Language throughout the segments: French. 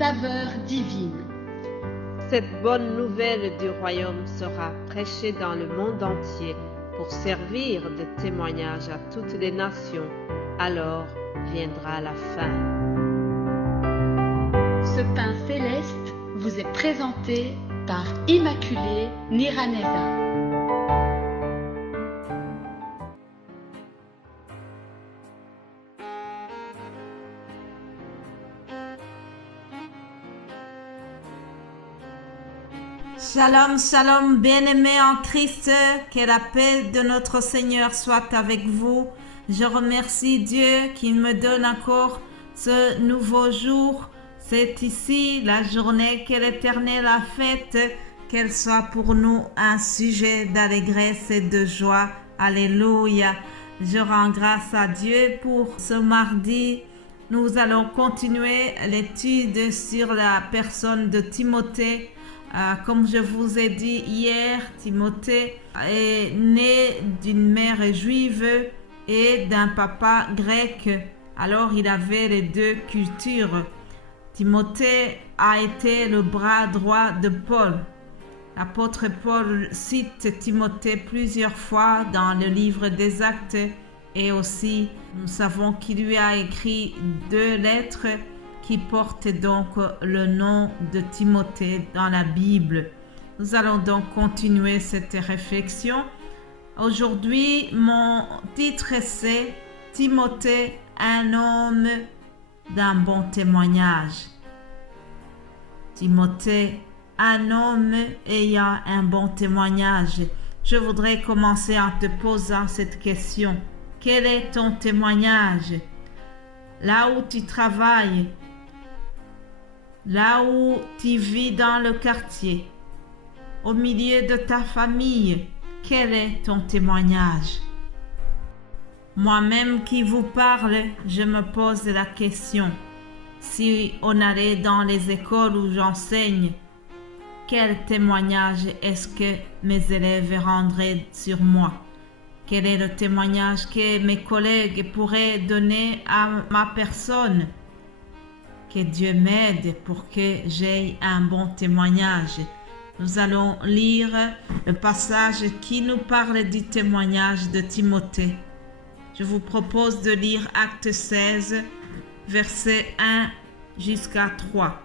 saveur divine. Cette bonne nouvelle du royaume sera prêchée dans le monde entier pour servir de témoignage à toutes les nations. Alors viendra la fin. Ce pain céleste vous est présenté par Immaculée Niraneza. Shalom, shalom, bien-aimés en Christ, que la paix de notre Seigneur soit avec vous. Je remercie Dieu qui me donne encore ce nouveau jour. C'est ici la journée que l'Éternel a faite, qu'elle soit pour nous un sujet d'allégresse et de joie. Alléluia. Je rends grâce à Dieu pour ce mardi. Nous allons continuer l'étude sur la personne de Timothée. Comme je vous ai dit hier, Timothée est né d'une mère juive et d'un papa grec. Alors il avait les deux cultures. Timothée a été le bras droit de Paul. L'apôtre Paul cite Timothée plusieurs fois dans le livre des Actes et aussi nous savons qu'il lui a écrit 2 lettres qui porte donc le nom de Timothée dans la Bible. Nous allons donc continuer cette réflexion. Aujourd'hui, mon titre c'est Timothée, un homme d'un bon témoignage. Timothée, un homme ayant un bon témoignage. Je voudrais commencer en te posant cette question. Quel est ton témoignage? Là où tu travailles, là où tu vis dans le quartier, au milieu de ta famille, quel est ton témoignage? Moi-même qui vous parle, je me pose la question. Si on allait dans les écoles où j'enseigne, quel témoignage est-ce que mes élèves rendraient sur moi? Quel est le témoignage que mes collègues pourraient donner à ma personne? Que Dieu m'aide pour que j'aie un bon témoignage. Nous allons lire le passage qui nous parle du témoignage de Timothée. Je vous propose de lire Acte 16, versets 1 jusqu'à 3.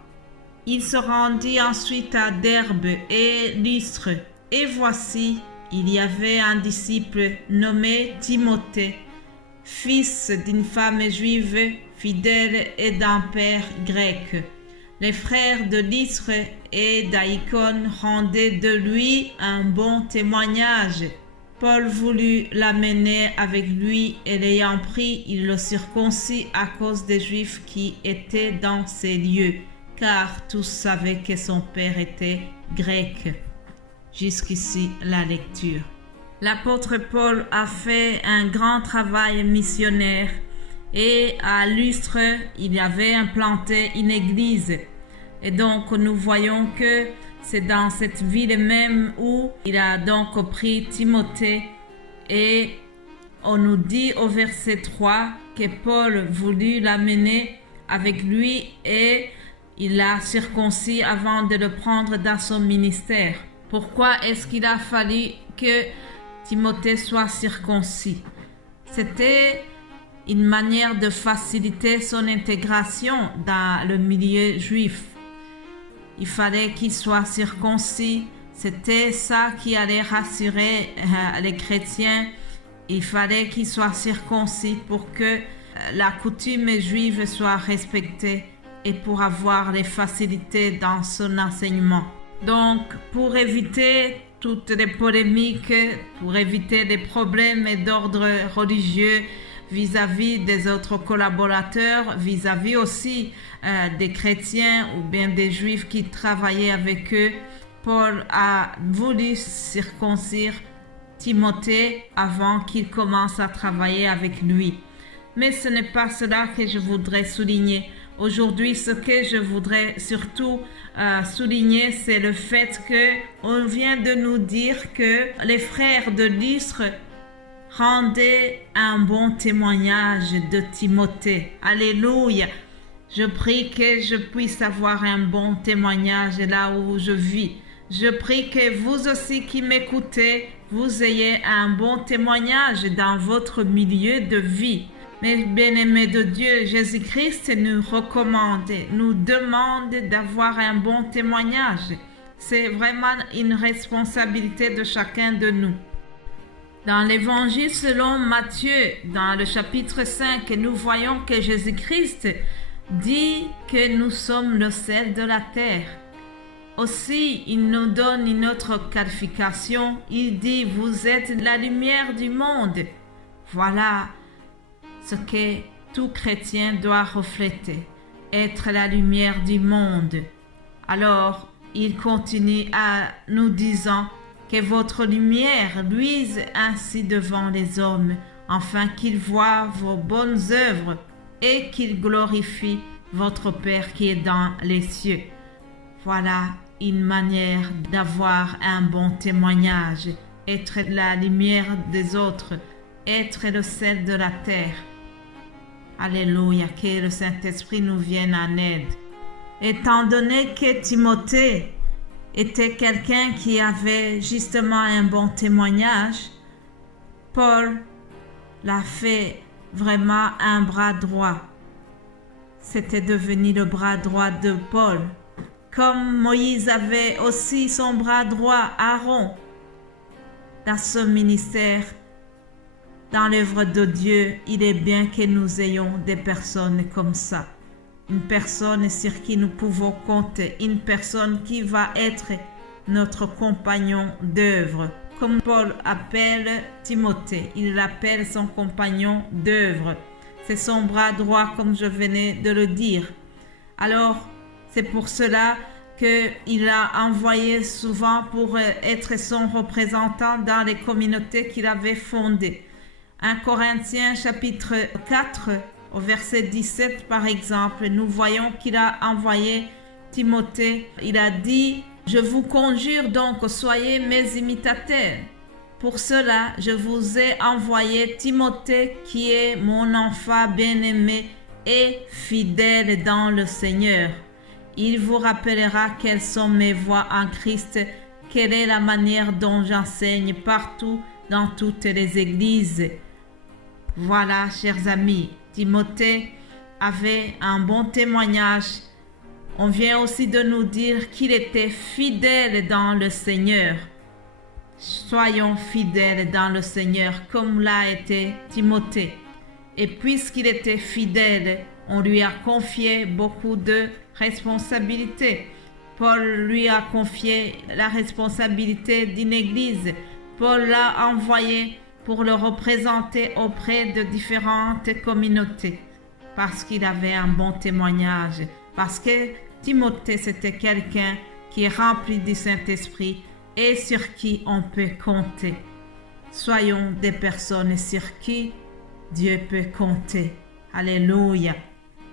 Il se rendit ensuite à Derbe et Lystre. Et voici, il y avait un disciple nommé Timothée, fils d'une femme juive fidèle et d'un père grec. Les frères de Lystre et d'Icône rendaient de lui un bon témoignage. Paul voulut l'amener avec lui et l'ayant pris, il le circoncit à cause des Juifs qui étaient dans ces lieux, car tous savaient que son père était grec. Jusqu'ici la lecture. L'apôtre Paul a fait un grand travail missionnaire et à Lystre, il avait implanté une église. Et donc nous voyons que c'est dans cette ville même où il a donc pris Timothée et on nous dit au verset 3 que Paul voulut l'amener avec lui et il l'a circoncis avant de le prendre dans son ministère. Pourquoi est-ce qu'il a fallu que Timothée soit circoncis? C'était une manière de faciliter son intégration dans le milieu juif. Il fallait qu'il soit circoncis. C'était ça qui allait rassurer les chrétiens. Il fallait qu'il soit circoncis pour que la coutume juive soit respectée et pour avoir les facilités dans son enseignement. Donc, pour éviter toutes les polémiques, pour éviter les problèmes d'ordre religieux vis-à-vis des autres collaborateurs, vis-à-vis aussi des chrétiens ou bien des juifs qui travaillaient avec eux, Paul a voulu circoncire Timothée avant qu'il commence à travailler avec lui. Mais ce n'est pas cela que je voudrais souligner. Aujourd'hui, ce que je voudrais surtout souligner, c'est le fait qu'on vient de nous dire que les frères de Lystre rendaient un bon témoignage de Timothée. Alléluia! Je prie que je puisse avoir un bon témoignage là où je vis. Je prie que vous aussi qui m'écoutez, vous ayez un bon témoignage dans votre milieu de vie. Mais bien-aimés de Dieu, Jésus-Christ nous recommande, nous demande d'avoir un bon témoignage. C'est vraiment une responsabilité de chacun de nous. Dans l'évangile selon Matthieu, dans le chapitre 5, nous voyons que Jésus-Christ dit que nous sommes le sel de la terre. Aussi, il nous donne une autre qualification. Il dit, vous êtes la lumière du monde. Voilà ce que tout chrétien doit refléter, être la lumière du monde. Alors, il continue à nous disant que votre lumière luise ainsi devant les hommes, afin qu'ils voient vos bonnes œuvres et qu'ils glorifient votre Père qui est dans les cieux. Voilà une manière d'avoir un bon témoignage, être la lumière des autres, être le sel de la terre. Alléluia, que le Saint-Esprit nous vienne en aide. Étant donné que Timothée était quelqu'un qui avait justement un bon témoignage, Paul l'a fait vraiment un bras droit. C'était devenu le bras droit de Paul. Comme Moïse avait aussi son bras droit, Aaron, dans ce ministère, dans l'œuvre de Dieu, il est bien que nous ayons des personnes comme ça. Une personne sur qui nous pouvons compter, une personne qui va être notre compagnon d'œuvre. Comme Paul appelle Timothée, il l'appelle son compagnon d'œuvre. C'est son bras droit, comme je venais de le dire. Alors, c'est pour cela qu'il a envoyé souvent pour être son représentant dans les communautés qu'il avait fondées. 1 Corinthiens chapitre 4, au verset 17 par exemple, nous voyons qu'il a envoyé Timothée. Il a dit, « Je vous conjure donc, soyez mes imitateurs. Pour cela, je vous ai envoyé Timothée qui est mon enfant bien-aimé et fidèle dans le Seigneur. Il vous rappellera quelles sont mes voies en Christ, quelle est la manière dont j'enseigne partout dans toutes les églises. » Voilà, chers amis, Timothée avait un bon témoignage. On vient aussi de nous dire qu'il était fidèle dans le Seigneur. Soyons fidèles dans le Seigneur comme l'a été Timothée. Et puisqu'il était fidèle, on lui a confié beaucoup de responsabilités. Paul lui a confié la responsabilité d'une église. Paul l'a envoyé pour le représenter auprès de différentes communautés parce qu'il avait un bon témoignage, parce que Timothée c'était quelqu'un qui est rempli du Saint-Esprit et sur qui on peut compter. Soyons des personnes sur qui Dieu peut compter. Alléluia.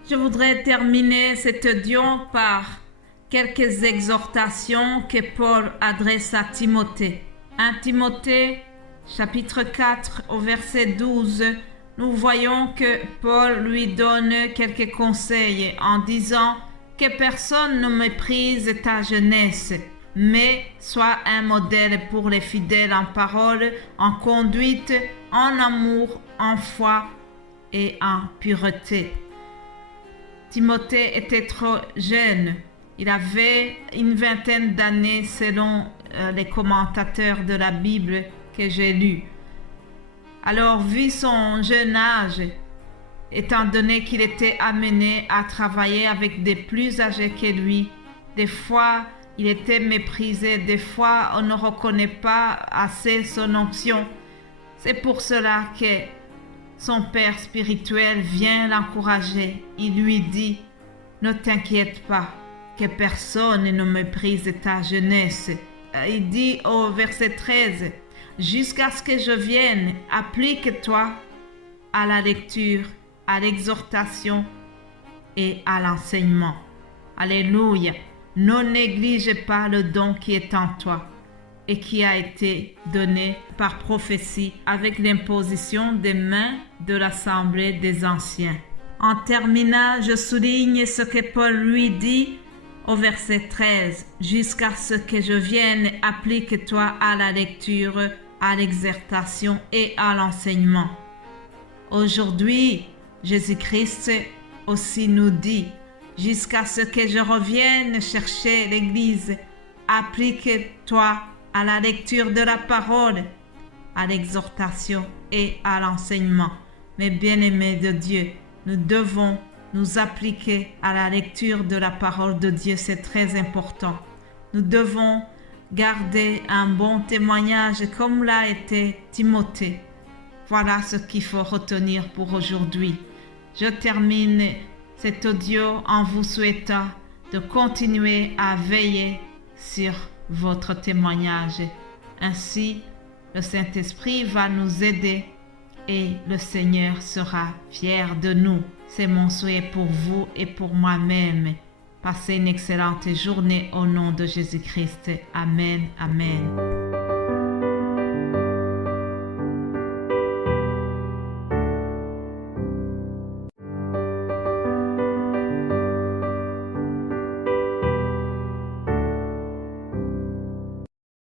Je voudrais terminer cet audio par quelques exhortations que Paul adresse à Timothée. 1 Timothée chapitre 4 au verset 12, nous voyons que Paul lui donne quelques conseils en disant que personne ne méprise ta jeunesse, mais sois un modèle pour les fidèles en parole, en conduite, en amour, en foi et en pureté. Timothée était trop jeune. Il avait une vingtaine d'années selon les commentateurs de la Bible que j'ai lu. Alors, vu son jeune âge, étant donné qu'il était amené à travailler avec des plus âgés que lui, des fois il était méprisé, des fois on ne reconnaît pas assez son onction. C'est pour cela que son père spirituel vient l'encourager. Il lui dit, ne t'inquiète pas, que personne ne méprise ta jeunesse. Il dit au verset 13, jusqu'à ce que je vienne, applique-toi à la lecture, à l'exhortation et à l'enseignement. Alléluia. Ne néglige pas le don qui est en toi et qui a été donné par prophétie avec l'imposition des mains de l'assemblée des anciens. En terminant, je souligne ce que Paul lui dit au verset 13. Jusqu'à ce que je vienne, applique-toi à la lecture, à l'exhortation et à l'enseignement. Aujourd'hui, Jésus-Christ aussi nous dit, jusqu'à ce que je revienne chercher l'Église, applique-toi à la lecture de la parole, à l'exhortation et à l'enseignement. Mes bien-aimés de Dieu, nous devons nous appliquer à la lecture de la parole de Dieu, c'est très important. Nous devons garder un bon témoignage comme l'a été Timothée. Voilà ce qu'il faut retenir pour aujourd'hui. Je termine cet audio en vous souhaitant de continuer à veiller sur votre témoignage. Ainsi, le Saint-Esprit va nous aider et le Seigneur sera fier de nous. C'est mon souhait pour vous et pour moi-même. Passez une excellente journée au nom de Jésus-Christ. Amen. Amen.